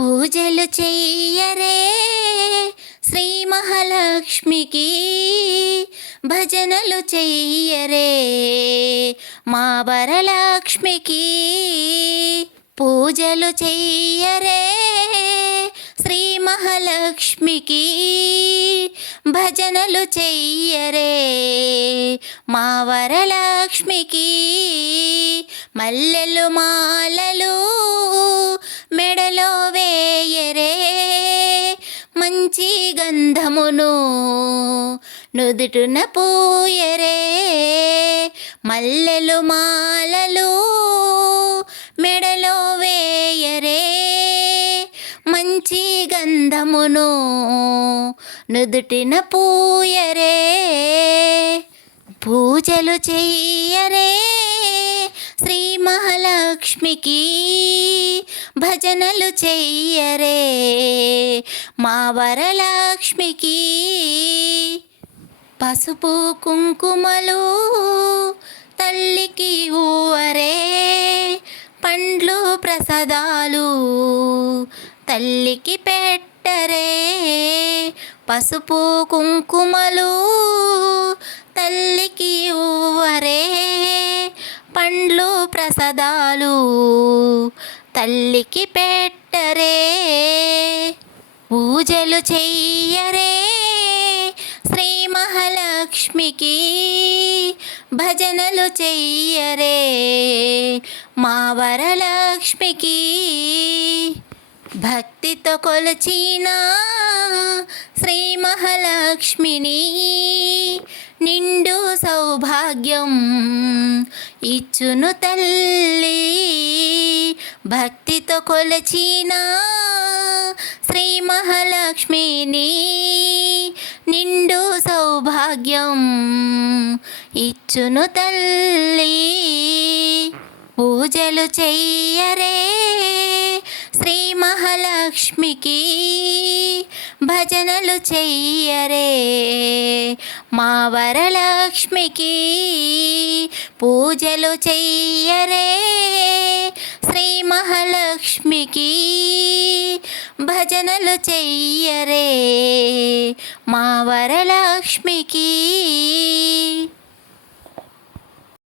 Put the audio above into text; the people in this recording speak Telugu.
పూజలు చెయ్యరే శ్రీ మహాలక్ష్మికి, భజనలు చెయ్యరే మా వరలక్ష్మికి. పూజలు చెయ్యరే శ్రీ మహాలక్ష్మికి, భజనలు చెయ్యరే మా వరలక్ష్మికి. మల్లెలు మాలలు మెడలో వేయరే, మంచి గంధమును నుదుటున పూయరే. మల్లెలు మాలలు మెడలో వేయరే, మంచి గంధమును నుదుటిన పూయరే. పూజలు చెయ్యరే శ్రీ మహాలక్ష్మికి, భజనలు చెయ్యరే మా వరలక్ష్మికి. పసుపు కుంకుమలు తల్లికి ఊవరే, పండ్లు ప్రసాదాలు తల్లికి పెట్టరే. పసుపు కుంకుమలు తల్లికి ఊవరే, పండ్లు ప్రసాదాలు తల్లికి పెట్టరే. పూజలు చెయ్యరే శ్రీ మహాలక్ష్మికి, భజనలు చెయ్యరే మా వరలక్ష్మికి. భక్తితో కొలచిన శ్రీ మహాలక్ష్మిని, నిండు సౌభాగ్యం ఇచ్చును తల్లి. భక్తితో కొలచిన శ్రీ మహాలక్ష్మిని, నిండు సౌభాగ్యం ఇచ్చును తల్లి. పూజలు చెయ్యరే శ్రీ మహాలక్ష్మికి, భజనలు చెయ్యరే మా వరలక్ష్మికి. పూజలు చెయ్యరే శ్రీ మహాలక్ష్మికి, భజనలు చెయ్యరే మా వరలక్ష్మికి.